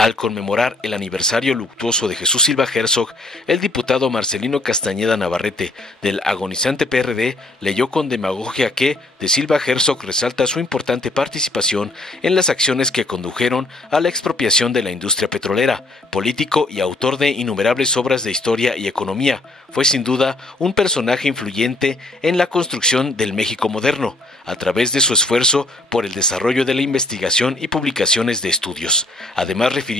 Al conmemorar el aniversario luctuoso de Jesús Silva Herzog, el diputado Marcelino Castañeda Navarrete, del agonizante PRD, leyó con demagogia que de Silva Herzog resalta su importante participación en las acciones que condujeron a la expropiación de la industria petrolera. Político y autor de innumerables obras de historia y economía, fue sin duda un personaje influyente en la construcción del México moderno, a través de su esfuerzo por el desarrollo de la investigación y publicaciones de estudios. Además, refirió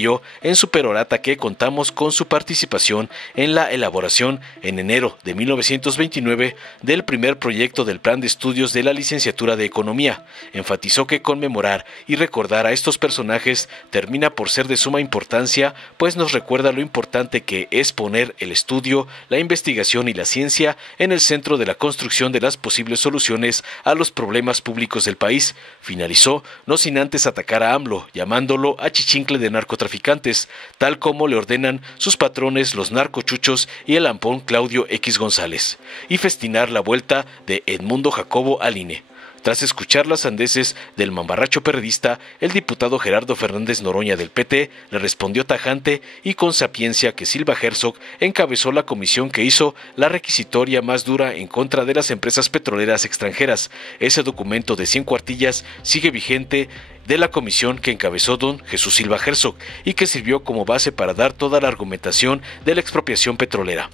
en su perorata que contamos con su participación en la elaboración en enero de 1929 del primer proyecto del Plan de Estudios de la Licenciatura de Economía. Enfatizó que conmemorar y recordar a estos personajes termina por ser de suma importancia, pues nos recuerda lo importante que es poner el estudio, la investigación y la ciencia en el centro de la construcción de las posibles soluciones a los problemas públicos del país. Finalizó, no sin antes atacar a AMLO, llamándolo achichincle de narcotraficantes, tal como le ordenan sus patrones los narcochuchos y el ampón Claudio X González, y festinar la vuelta de Edmundo Jacobo al INE. Tras escuchar las sandeces del mamarracho perredista, el diputado Gerardo Fernández Noroña del PT le respondió tajante y con sapiencia que Silva Herzog encabezó la comisión que hizo la requisitoria más dura en contra de las empresas petroleras extranjeras. Ese documento de 100 cuartillas sigue vigente de la comisión que encabezó don Jesús Silva Herzog y que sirvió como base para dar toda la argumentación de la expropiación petrolera.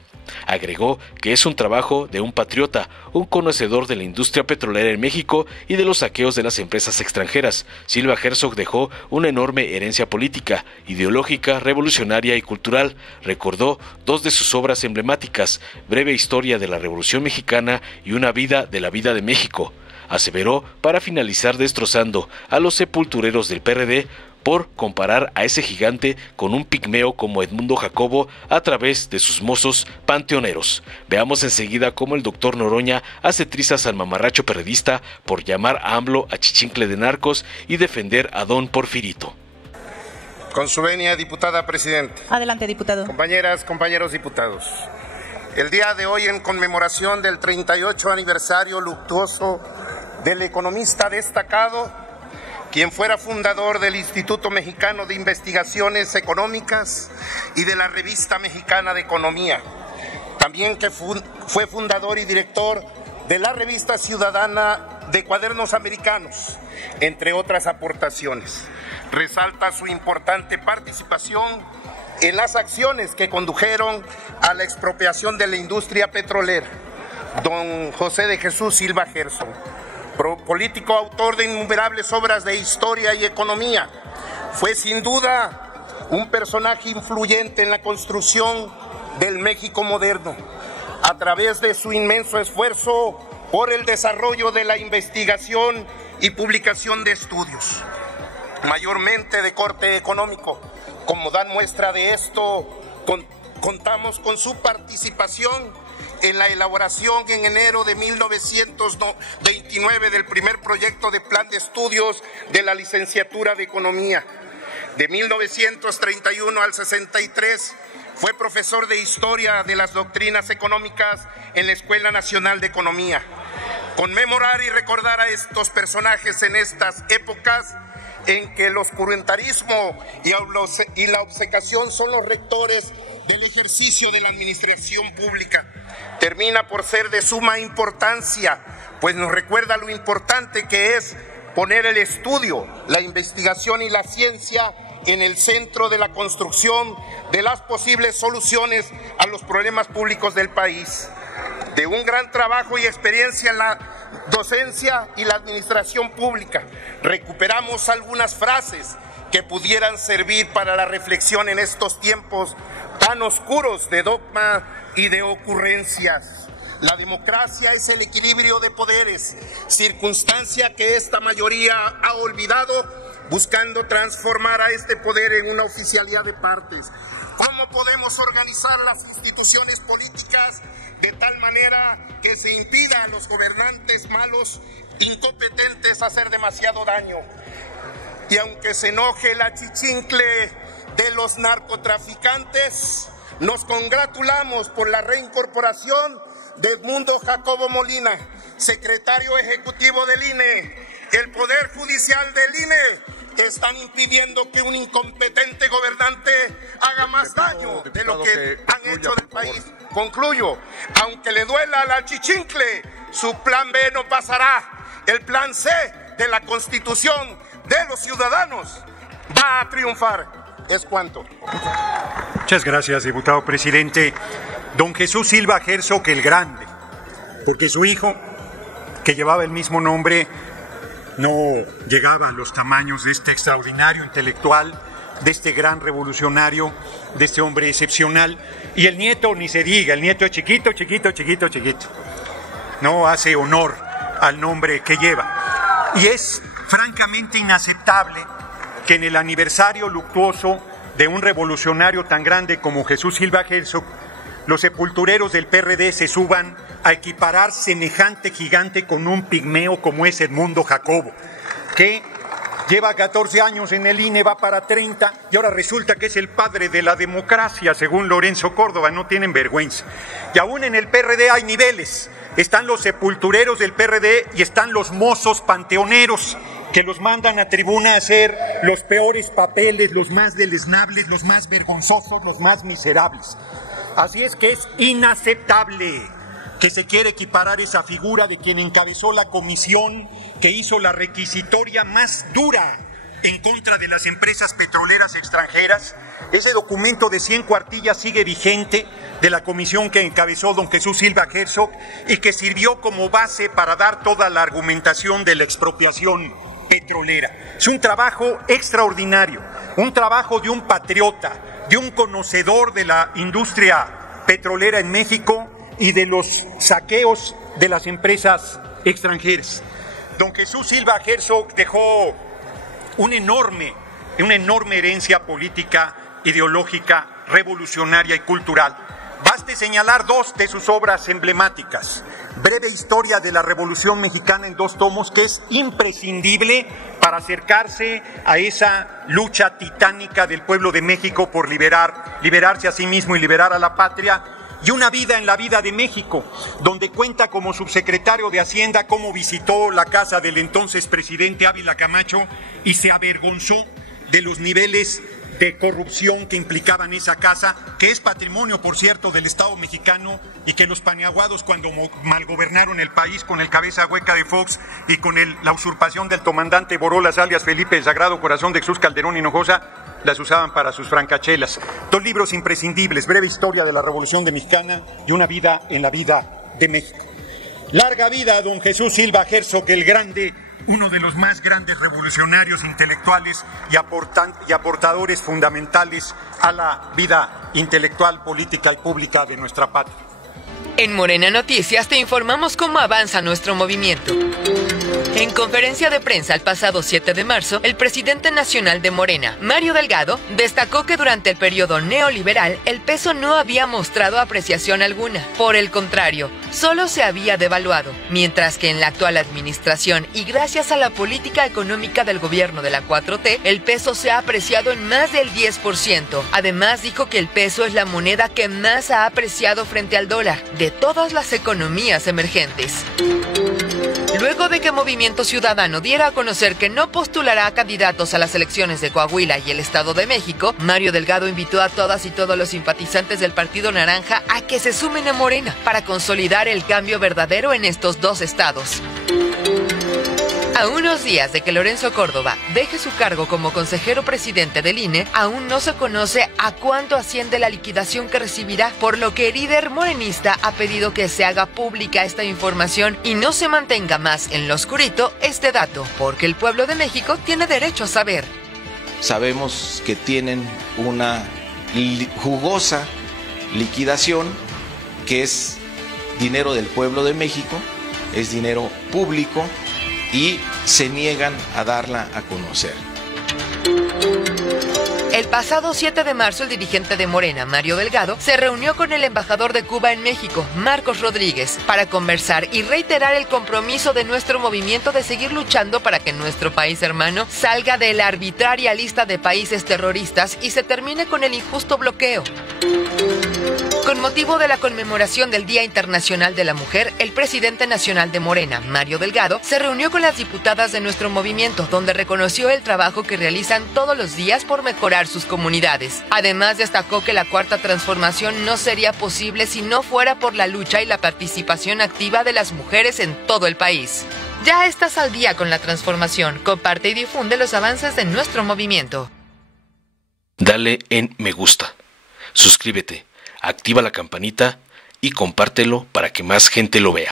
Agregó que es un trabajo de un patriota, un conocedor de la industria petrolera en México y de los saqueos de las empresas extranjeras. Silva Herzog dejó una enorme herencia política, ideológica, revolucionaria y cultural. Recordó dos de sus obras emblemáticas, Breve Historia de la Revolución Mexicana y Una vida de la vida de México. Aseveró, para finalizar destrozando a los sepultureros del PRD, por comparar a ese gigante con un pigmeo como Edmundo Jacobo a través de sus mozos panteoneros. Veamos enseguida cómo el doctor Noroña hace trizas al mamarracho perredista por llamar a AMLO achichincle de narcos y defender a don Porfirito. Con su venia, diputada presidente. Adelante, diputado. Compañeras, compañeros diputados. El día de hoy, en conmemoración del 38 aniversario luctuoso del economista destacado, quien fuera fundador del Instituto Mexicano de Investigaciones Económicas y de la Revista Mexicana de Economía. También que fue fundador y director de la Revista Ciudadana de Cuadernos Americanos, entre otras aportaciones. Resalta su importante participación en las acciones que condujeron a la expropiación de la industria petrolera. Don José de Jesús Silva Herzog, político autor de innumerables obras de historia y economía, fue sin duda un personaje influyente en la construcción del México moderno, a través de su inmenso esfuerzo por el desarrollo de la investigación y publicación de estudios, mayormente de corte económico. Como dan muestra de esto, contamos con su participación en la elaboración en enero de 1929 del primer proyecto de Plan de Estudios de la Licenciatura de Economía. De 1931 al 63 fue profesor de Historia de las Doctrinas Económicas en la Escuela Nacional de Economía. Conmemorar y recordar a estos personajes en estas épocas en que el oscurantarismo y la obcecación son los rectores del ejercicio de la administración pública, termina por ser de suma importancia, pues nos recuerda lo importante que es poner el estudio, la investigación y la ciencia en el centro de la construcción de las posibles soluciones a los problemas públicos del país. De un gran trabajo y experiencia en la docencia y la administración pública, recuperamos algunas frases que pudieran servir para la reflexión en estos tiempos tan oscuros de dogma y de ocurrencias. La democracia es el equilibrio de poderes, circunstancia que esta mayoría ha olvidado, buscando transformar a este poder en una oficialidad de partes. ¿Cómo podemos organizar las instituciones políticas de tal manera que se impida a los gobernantes malos, incompetentes, hacer demasiado daño? Y aunque se enoje el achichincle de los narcotraficantes, nos congratulamos por la reincorporación de Edmundo Jacobo Molina, secretario ejecutivo del INE, el Poder Judicial del INE están impidiendo que un incompetente gobernante haga más daño de lo que han hecho del país. Concluyo, aunque le duela al achichincle, su plan B no pasará. El plan C de la Constitución de los ciudadanos va a triunfar. Es cuanto. Muchas gracias, diputado presidente. Don Jesús Silva Herzog el Grande, porque su hijo, que llevaba el mismo nombre, no llegaba a los tamaños de este extraordinario intelectual, de este gran revolucionario, de este hombre excepcional. Y el nieto, ni se diga, el nieto es chiquito. No hace honor al nombre que lleva. Y es francamente inaceptable que en el aniversario luctuoso de un revolucionario tan grande como Jesús Silva Herzog, los sepultureros del PRD se suban a equiparar semejante gigante con un pigmeo como es Edmundo Jacobo, que lleva 14 años en el INE, va para 30, y ahora resulta que es el padre de la democracia, según Lorenzo Córdoba. No tienen vergüenza. Y aún en el PRD hay niveles. Están los sepultureros del PRD y están los mozos panteoneros, que los mandan a tribuna a hacer los peores papeles, los más deleznables, los más vergonzosos, los más miserables. Así es que es inaceptable que se quiera equiparar esa figura de quien encabezó la comisión que hizo la requisitoria más dura en contra de las empresas petroleras extranjeras. Ese documento de 100 cuartillas sigue vigente, de la comisión que encabezó don Jesús Silva Herzog y que sirvió como base para dar toda la argumentación de la expropiación petrolera. Es un trabajo extraordinario, un trabajo de un patriota, de un conocedor de la industria petrolera en México y de los saqueos de las empresas extranjeras. Don Jesús Silva Herzog dejó una enorme herencia política, ideológica, revolucionaria y cultural. Baste señalar dos de sus obras emblemáticas: Breve Historia de la Revolución Mexicana en 2 tomos, que es imprescindible para acercarse a esa lucha titánica del pueblo de México por liberarse a sí mismo y liberar a la patria, y Una vida en la vida de México, donde cuenta como subsecretario de Hacienda cómo visitó la casa del entonces presidente Ávila Camacho y se avergonzó de los niveles de corrupción que implicaban esa casa, que es patrimonio, por cierto, del Estado mexicano, y que los paniaguados, cuando malgobernaron el país con el cabeza hueca de Fox y con la usurpación del comandante Borolas alias Felipe el Sagrado Corazón de Jesús Calderón Hinojosa, las usaban para sus francachelas. 2 libros imprescindibles: Breve Historia de la Revolución Mexicana y Una vida en la vida de México. Larga vida a don Jesús Silva Herzog el Grande, uno de los más grandes revolucionarios intelectuales y aportadores fundamentales a la vida intelectual, política y pública de nuestra patria. En Morena Noticias te informamos cómo avanza nuestro movimiento. En conferencia de prensa el pasado 7 de marzo, el presidente nacional de Morena, Mario Delgado, destacó que durante el periodo neoliberal el peso no había mostrado apreciación alguna. Por el contrario, solo se había devaluado, mientras que en la actual administración y gracias a la política económica del gobierno de la 4T, el peso se ha apreciado en más del 10%. Además, dijo que el peso es la moneda que más ha apreciado frente al dólar de todas las economías emergentes. Luego de que Movimiento Ciudadano diera a conocer que no postulará a candidatos a las elecciones de Coahuila y el Estado de México, Mario Delgado invitó a todas y todos los simpatizantes del Partido Naranja a que se sumen a Morena para consolidar el cambio verdadero en estos 2 estados. A unos días de que Lorenzo Córdoba deje su cargo como consejero presidente del INE, aún no se conoce a cuánto asciende la liquidación que recibirá, por lo que el líder morenista ha pedido que se haga pública esta información y no se mantenga más en lo oscurito este dato, porque el pueblo de México tiene derecho a saber. Sabemos que tienen una jugosa liquidación, que es dinero del pueblo de México, es dinero público, y se niegan a darla a conocer. El pasado 7 de marzo, el dirigente de Morena, Mario Delgado, se reunió con el embajador de Cuba en México, Marcos Rodríguez, para conversar y reiterar el compromiso de nuestro movimiento de seguir luchando para que nuestro país hermano salga de la arbitraria lista de países terroristas y se termine con el injusto bloqueo. Con motivo de la conmemoración del Día Internacional de la Mujer, el presidente nacional de Morena, Mario Delgado, se reunió con las diputadas de nuestro movimiento, donde reconoció el trabajo que realizan todos los días por mejorar sus comunidades. Además, destacó que la Cuarta Transformación no sería posible si no fuera por la lucha y la participación activa de las mujeres en todo el país. Ya estás al día con la transformación. Comparte y difunde los avances de nuestro movimiento. Dale en me gusta, suscríbete, activa la campanita y compártelo para que más gente lo vea.